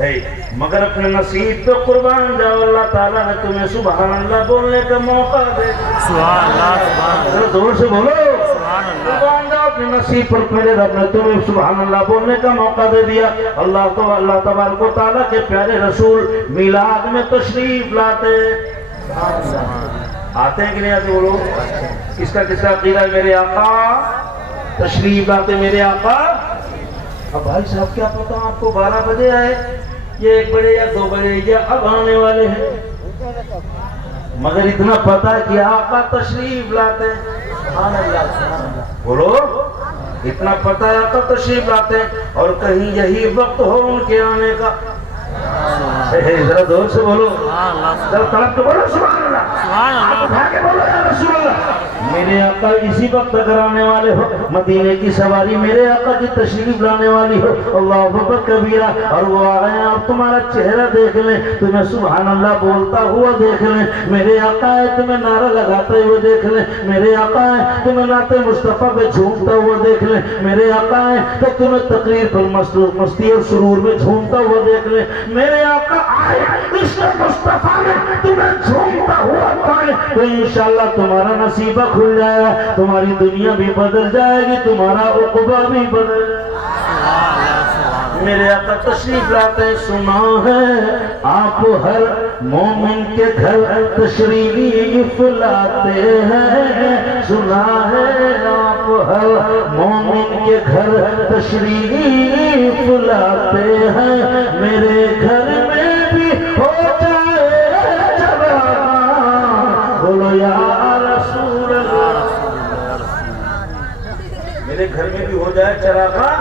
ہے، مگر اپنے نصیب پہ قربان جاؤ، اللہ تعالیٰ نے تمہیں سبحان اللہ بولنے کا موقع دے دیا۔ سبحان اللہ، سبحان اللہ، ذرا زور سے بولو، سبحان اللہ، قربان جاؤ اپنے نصیب پر، میرے رب نے تمہیں سبحان اللہ بولنے کا موقع دے دیا۔ اللہ تبارک و تعالیٰ کے پیارے رسول میلاد میں تشریف لاتے، آتے ہیں کہ نہیں آتے وہ لوگ؟ کس کا عقیدہ ہے؟ میرے آقا تشریف لاتے، میرے آقا۔ اب بھائی صاحب کیا پتا آپ کو 12 بجے آئے، یہ 1 بجے یا 2 بجے یا اب آنے والے ہیں، مگر اتنا پتا ہے کہ آقا تشریف لاتے ہیں۔ سبحان اللہ، سبحان اللہ، بولو، اتنا پتا ہے آقا تشریف لاتے ہیں، اور کہیں یہی وقت ہو ان کے آنے کا۔ ذرا دور سے بولو، ذرا تڑپ کے بولو سبحان اللہ، سبحان اللہ، اٹھا کے بولو یا رسول اللہ۔ میرے آقا اسی وقت اگر آنے والے ہو، مدینے کی سواری میرے آقا کی تشریف لانے والی ہو، اللہ اکبر کبیرہ، اور وہ آ گئے آپ تمہارا چہرہ دیکھ لیں، تمہیں سبحان اللہ بولتا ہوا دیکھ لیں، میرے آقا ہے تمہیں نعرہ لگاتے ہوئے دیکھ لیں، میرے آقا ہے تمہیں نعت مصطفیٰ پہ جھومتا ہوا دیکھ لیں، میرے آقا ہے تو تمہیں تقریر پر مستی اور سرور میں جھومتا ہوا دیکھ لیں، میرے آقا آئے اس مصطفیٰ میں تمہیں جھومتا ہوا پائے تو انشاءاللہ تمہارا نصیبہ کھل جائے گا، تمہاری دنیا بھی بدل جائے گی، تمہارا عقبہ بھی بدل جائے گا۔ میرے آقا تشریف لاتے ہیں، سنا ہے آپ ہر مومن کے گھر تشریف لاتے ہیں، سنا ہے آپ ہر مومن کے گھر تشریف لاتے ہیں، میرے گھر میں بھی ہو جائے جوان، بولو یا رسول اللہ، میرے گھر میں بھی ہو جائے چراغاں۔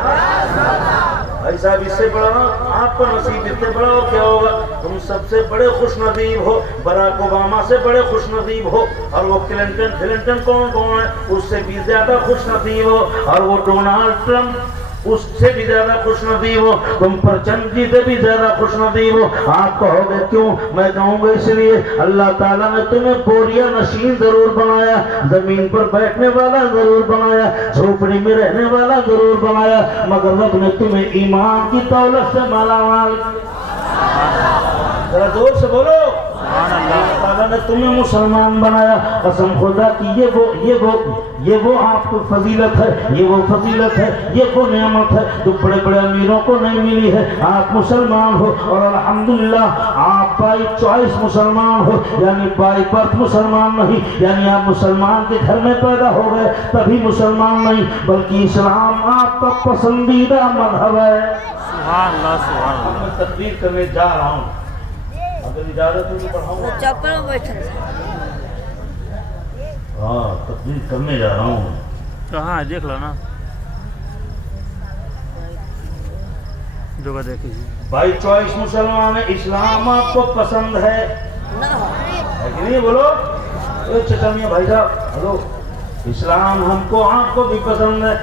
بھائی صاحب اس سے بڑا آپ کا نصیب اتنے بڑا ہو کیا ہوگا، تم سب سے بڑے خوش نصیب ہو، براک اوباما سے بڑے خوش نصیب ہو، اور وہ کلنٹن کون ہے اس سے بھی زیادہ خوش نصیب ہو، اور وہ ڈونالڈ ٹرمپ اس سے بھی زیادہ خوش نصیب ہو، تم پرچم جی سے بھی زیادہ خوش نصیب ہو۔ آپ کہو گے کیوں؟ میں کہوں گا اس لیے اللہ تعالیٰ نے تمہیں بوریا نشین ضرور بنایا، زمین پر بیٹھنے والا ضرور بنایا، جھوپڑی میں رہنے والا ضرور بنایا، مگر رب نے تمہیں ایمان کی دولت سے مالا مال کیا۔ ذرا زور سے بولو، اللہ تعالیٰ نے تمہیں مسلمان بنایا، قسم خدا کی یہ وہ آپ کو فضیلت ہے، یہ وہ فضیلت ہے، یہ وہ نعمت ہے جو بڑے بڑے امیروں کو نہیں ملی ہے۔ آپ مسلمان ہو، اور الحمدللہ آپ بائی چوائس مسلمان ہو، یعنی بائی برتھ مسلمان نہیں، یعنی آپ مسلمان کے گھر میں پیدا ہو گئے تبھی مسلمان نہیں، بلکہ اسلام آپ کا پسندیدہ مذہب ہے۔ سبحان اللہ، سبحان اللہ۔ میں تقریر کرنے جا رہا ہوں، اگر اجازت ہوگی پڑھاؤں گا؟ چپل بیٹھا ہاں تقریر کرنے جا رہا ہوں۔ کہاں ہے دیکھ لو نا، جگہ دیکھ لیجیے۔ بائی چوائس مسلمان ہے، اسلام آپ کو پسند ہے کہ نہیں؟ بولو چچا میاں بھائی صاحب، ہلو، اسلام ہم کو آپ کو بھی پسند ہے۔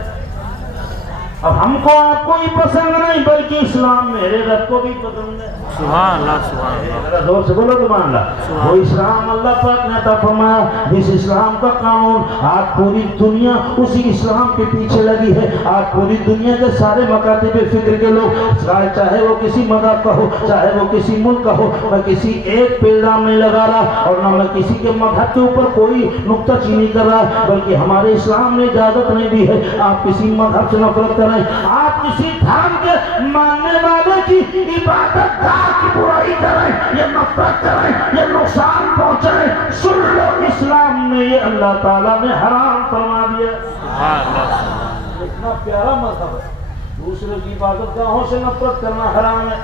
اب ہم کو آپ کو ہی پسند نہیں بلکہ اسلام میرے رب کو بھی پسند ہے۔ سبحان اللہ، سبحان اللہ، ذرا زور سے بولو سبحان اللہ۔ وہ اسلام اللہ پاک نے عطا فرمایا، جس اسلام کا قانون آج پوری دنیا اسی اسلام کے پیچھے لگی ہے۔ آج پوری دنیا کے سارے مکاتب فکر کے لوگ، چاہے وہ کسی مذہب کا ہو، چاہے وہ کسی ملک کا ہو، میں کسی ایک پہ الزام نہیں لگا رہا، اور نہ میں کسی کے مذہب کے اوپر کوئی نکتہ چینی کر رہا، بلکہ ہمارے اسلام نے اجازت نہیں دی ہے آپ کسی مذہب سے نفرت کریں، آپ کسی دھرم کے ماننے والے کی عبادت گاہ کی برائی کریں، یہ نفرت کریں، یہ نقصان پہنچائیں، سن لو اسلام نے یہ اللہ تعالیٰ نے حرام فرما دیا۔ سبحان اللہ، اتنا پیارا مذہب ہے، دوسرے کی عبادت گاہوں سے نفرت کرنا حرام ہے،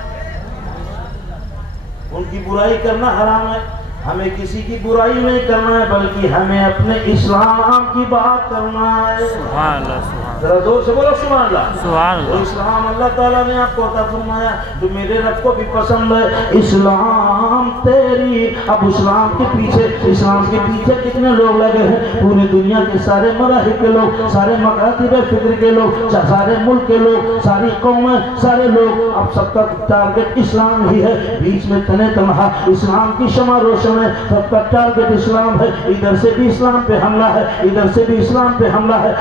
ان کی برائی کرنا حرام ہے۔ ہمیں کسی کی برائی نہیں کرنا ہے بلکہ ہمیں اپنے اسلام کی بات کرنا ہے۔ سبحان اللہ، سبحان ذرا زور سے بولو سبحان اللہ۔ سبحان وہ اللہ، اسلام اللہ تعالیٰ نے آپ کو عطا فرمایا جو میرے رب کو بھی پسند ہے۔ اسلام تیری، اب اسلام کے پیچھے کتنے لوگ لگے ہیں؟ پوری دنیا کے سارے مذاہب کے لوگ، سارے مکاتب فکر کے لوگ، سارے ملک کے لوگ، ساری قومیں، سارے لوگ، اب سب کا ٹارگٹ اسلام ہی ہے۔ بیچ میں تنے تنہا اسلام کی شمع روشن ہے، سب کا ٹارگٹ اسلام ہے۔ ادھر سے بھی اسلام پہ حملہ ہے، ادھر سے بھی اسلام پہ حملہ ہے،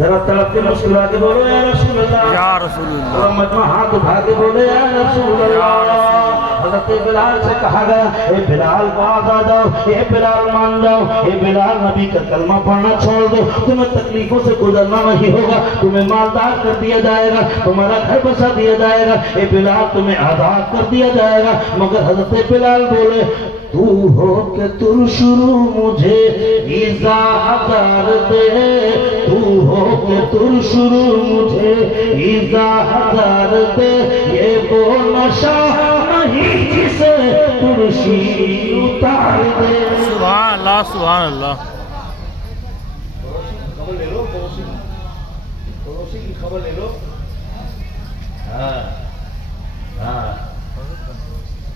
ذرا تڑپ کے مسکرا کے بولو یا رسول اللہ. یا رسول اللہ. اور مجمع ہاتھ اٹھا کے بولے یا رسول اللہ. حضرت بلال سے کہا گیا اے بلال باز آ جاؤ, اے بلال مان جاؤ, اے بلال نبی کا کلمہ پڑھنا چھوڑ دو, تمہیں تکلیفوں سے گزرنا نہیں ہوگا, تمہیں مالدار کر دیا جائے گا, تمہارا گھر بسا دیا جائے گا, اے بلال تمہیں آزاد کر دیا جائے گا. مگر حضرت بلال بولے تو ہو کہ تر شروع مجھے ایزا ہزار دے, تو ہو کہ تر شروع مجھے ایزا ہزار دے, یہ وہ نشہ نہیں جسے ترشی اتار دے. سبحان اللہ سبحان اللہ. خبر لے لو, پڑوسی کی خبر لے لو. ہاں ہاں,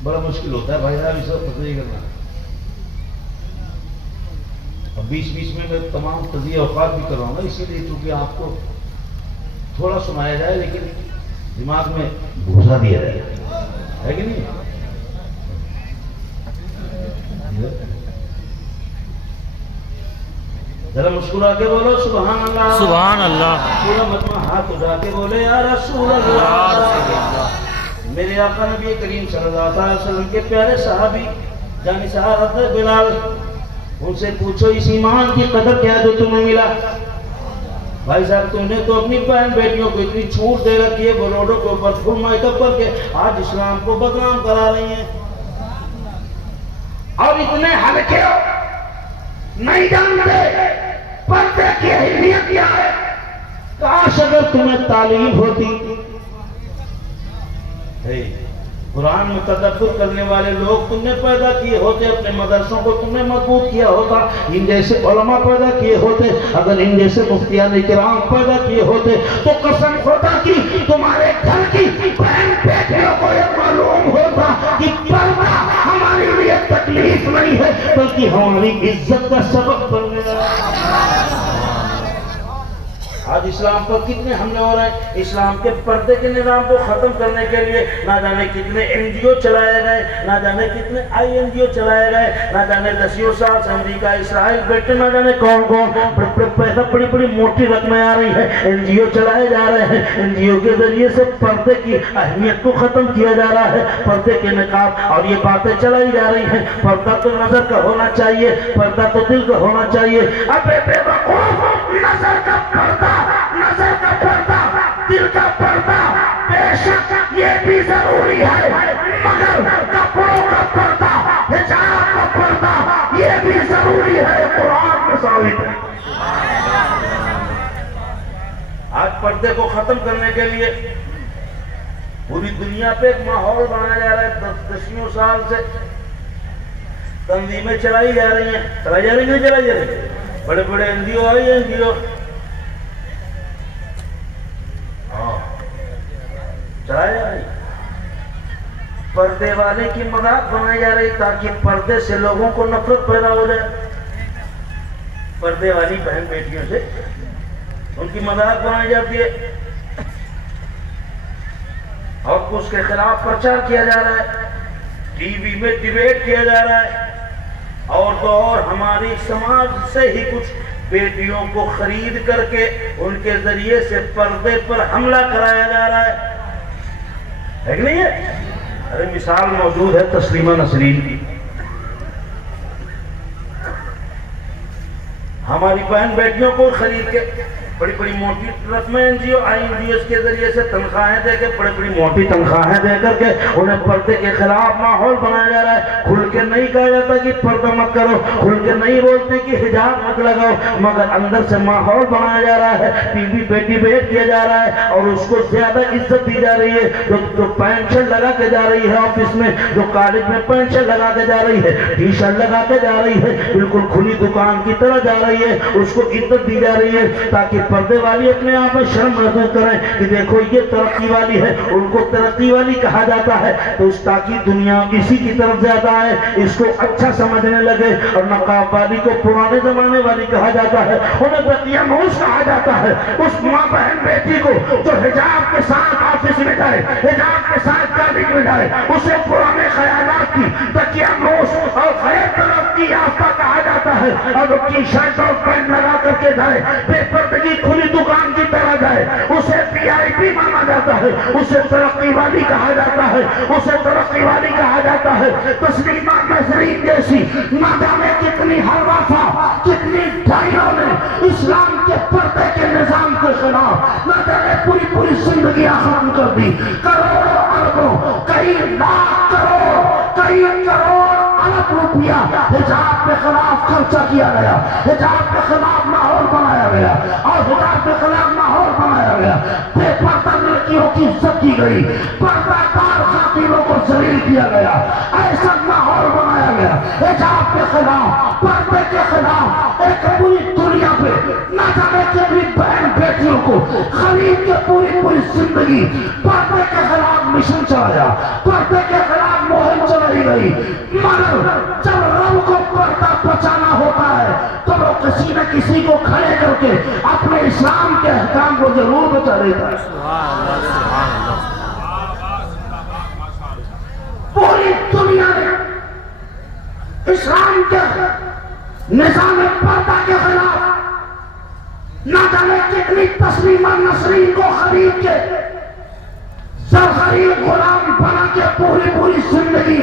بڑا مشکل ہوتا ہے بھائی صاحب, اس وقت پتہ نہیں کرنا. اب بیچ میں تمام تجزیہ اوقات بھی کرواؤں گا, اسی لیے چونکہ آپ کو تھوڑا سنایا جائے لیکن دماغ میں گھسا دیا جائے, ہے کہ نہیں؟ ذرا مسکرا کے بولو سبحان اللہ سبحان اللہ. پورا مجمع ہاتھ اٹھا کے بولے یا رسول اللہ. میرے آقا نبی کریم صلی اللہ علیہ وسلم کے پیارے صحابی جانی صاحب حضرت بلال, ان سے پوچھو اس ایمان کی قدر کیا جو تمہیں ملا. بھائی صاحب تم نے تو اپنی بہن بیٹیوں کو اتنی چھوٹ دے رکھی ہے, بروڈوں کے اوپر فل میک اپ کر کے آج اسلام کو بدنام کرا رہی ہیں, اور اتنے ہلکے ہو نہیں جانتے پردے کی اہمیت کیا ہے. کاش اگر تمہیں تعلیم ہوتی. قرآن میں تدبر کرنے والے لوگ تم نے پیدا کیے ہوتے, اپنے مدرسوں کو تم نے مضبوط کیا ہوتا, ان جیسے علماء پیدا کیے ہوتے, اگر ان جیسے مفتیان کرام پیدا کیے ہوتے تو قسم خدا کی تمہارے گھر کی بہن بیٹیوں کو یہ معلوم ہوتا کہ پردہ ہمارے لیے تکلیف نہیں ہے بلکہ ہماری عزت کا سبب بن گیا. آج اسلام پر کتنے حملے ہو رہے ہیں. اسلام کے پردے کے نظام کو ختم کرنے کے لیے نہ جانے کتنے این جی او چلائے گئے, نہ جانے کتنے آئی این جی او چلائے گئے, نہ جانے 10 سال سے امریکہ اسرائیل بیٹھے, نہ جانے کون پیسہ بڑی بڑی موٹی رقمیں آ رہی ہے, این جی او چلائے جا رہے ہیں. این جی او کے ذریعے سے پردے کی اہمیت کو ختم کیا جا رہا ہے, پردے کے نقاب, اور یہ باتیں چلائی جا رہی ہیں پردہ تو نظر کا ہونا چاہیے, پردہ تو دل کا ہونا چاہیے. ابے بے وقوف, نظر کا پردہ, نظر کا پردہ, دل کا پردہ بے شک یہ بھی ضروری ہے, مگر کپڑوں کا پردہ, حجاب کا پردہ یہ بھی ضروری ہے. قرآن میں ثابت ہے. آج پردے کو ختم کرنے کے لیے پوری دنیا پہ ایک ماحول بنایا جا رہا ہے. 10 سال سے تنظیمیں چلائی جا رہی ہیں, چلائی جا رہی نہیں چلائی جا رہی, بڑے بڑے این جی او آئی, این جی او چلایا جا رہی, پردے والے کی مذاق بنائی جا رہی تاکہ پردے سے لوگوں کو نفرت پیدا ہو جائے. پردے والی بہن بیٹیوں سے ان کی مذاق بنائی جاتی ہے اور اس کے خلاف پرچار کیا جا رہا ہے, ٹی وی میں ڈیبیٹ کیا جا رہا ہے, اور تو اور ہماری سماج سے ہی کچھ بیٹیوں کو خرید کر کے ان کے ذریعے سے پردے پر حملہ کرایا جا رہا ہے کہ نہیں ہے. ارے مثال موجود ہے تسلیمہ نسرین کی, ہماری بہن بیٹیوں کو خرید کے بڑی بڑی موٹی رقمیں این جی او آئی این جی او کے ذریعے سے تنخواہیں دے کے, بڑی بڑی موٹی تنخواہیں دے کر کے انہیں پردے کے خلاف ماحول بنایا جا رہا ہے. کھل کے نہیں کہا جاتا کہ پردہ مت کرو, کھل کے نہیں بولتے کہ حجاب مت لگاؤ, مگر اندر سے ماحول بنایا جا رہا ہے, ٹی وی پہ ڈیبیٹ کیا جا رہا ہے, اور اس کو زیادہ عزت دی جا رہی ہے. جو پینٹ شرٹ لگا کے جا رہی ہے آفس میں, جو کالج میں پینٹ شرٹ لگا کے جا رہی ہے, ٹی شرٹ لگا کے جا رہی ہے, بالکل کھلی دکان کی طرح جا رہی ہے, اس کو عزت دی جا رہی ہے تاکہ پردے والی اپنے آپ میں شرم محسوس کریں کہ دیکھو یہ ترقی والی ہے, ان کو ترقی والی کہا جاتا ہے. تو اس تاکہ دنیا اسی کی طرف زیادہ ہے, اس کو اچھا سمجھنے لگے. اور نقاب والی کو پرانے زمانے والی کہا جاتا ہے, انہیں بدیاموز کہا جاتا ہے. اس ماں بہن بیٹی کو جو حجاب کے ساتھ آفس میں جائے, حجاب کے ساتھ کالج میں جائے, اسے پرانے خیالات کی بدیاموز اور غیر ترقی یافتہ کہا جاتا ہے اور کی شرٹ اور پینٹ لگا کر کے جائے، بے پردگی کھلی دکان کی طرح جائے، اسے VIP مانا جاتا ہے، اسے ترقی والی کہا جاتا ہے، اسے ترقی والی کہا جاتا ہے۔ تسلیمہ نسرین جیسی نہ جانے کتنی حرافہ، کتنی ڈھائیوں نے اسلام کے پردے کے نظام کے خلاف نہ جانے پوری زندگیاں ختم کر دی، کروڑوں اربوں، کئی لاکھ کروڑ، کئی کروڑ ارب روپیہ حجاب کے خلاف خرچہ کیا گیا، حجاب کے خلاف ماحول بنایا گیا، اور حجاب کے خلاف ماحول بنایا گیا۔ بے پردہ لڑکیوں کی عزت کی گئی، پردہ دار خواتینوں کو ذلیل کیا گیا، ایسا ماحول بنایا گیا حجاب کے خلاف، پردے کے خلاف۔ ایک پوری دنیا پہ نہ جانے کہ اپنی بہن بیٹیوں کو خرید کے پوری زندگی پردے کے خلاف مشن چلایا، پردے کے خلاف مہم چلائی گئی، مگر جب رب کو پردہ بچانا ہوتا ہے تو وہ کسی نہ کسی کو کھڑے کر کے اپنے اسلام کے احکام کو ضرور بچا لیتا ہے۔ پوری دنیا میں اسلام کے نظام پردہ کے خلاف نہ جانے کتنی تسلیمہ نسرین کو خرید کے زرخرید غلام بنا کے پوری زندگی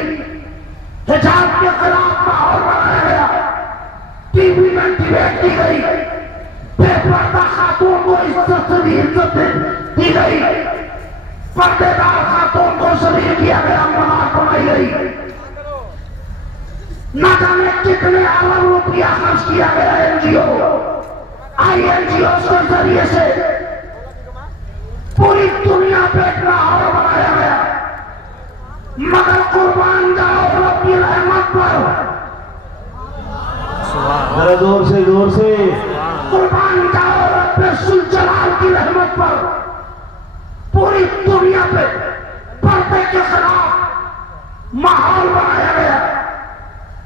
حجاب کے خلاف ماحول بنایا گیا، ٹی وی میں ڈیبیٹ کی گئی، بے پردہ خاتون کو عزت سے بھی عزت دی گئی، پردے دار خاتون کو ذلیل کیا گیا، مناظر بنائی گئی۔ نہ جانے کتنے ارب روپیہ خرچ کیا گیا NGOs کے ذریعے سے، پوری دنیا پہ ایک ماحول بنایا گیا، مگر قربان جاؤ رب کی رحمت پر، ذرا زور سے قربان جاؤ رب ذوالجلال کی رحمت پر۔ پوری دنیا پہ پردے کے خلاف ماحول بنایا گیا،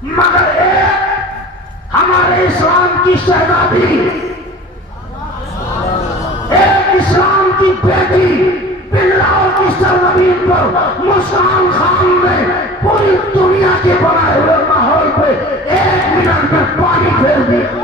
مگر ایک ہمارے اسلام کی شہزادی، ایک اسلام کی بیٹی بلاؤ کی سرزمین پر مسکان خان نے پوری دنیا کے بنائے ہوئے ماحول پہ 1 منٹ میں پانی پھیر دیا،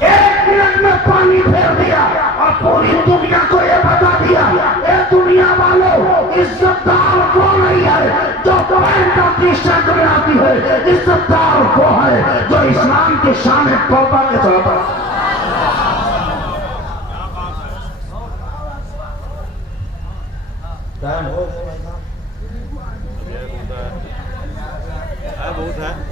1 منٹ میں پانی پھیر دیا، اور پوری دنیا کو یہ بتا دیا، اے دنیا والوں، عزت دار وہ نہیں ہے جو پینٹ اور ٹی شرٹ میں آتی ہے، عزت دار وہ ہے جو اسلام کی شان توبہ کے ساتھ ہے۔ بہت ہے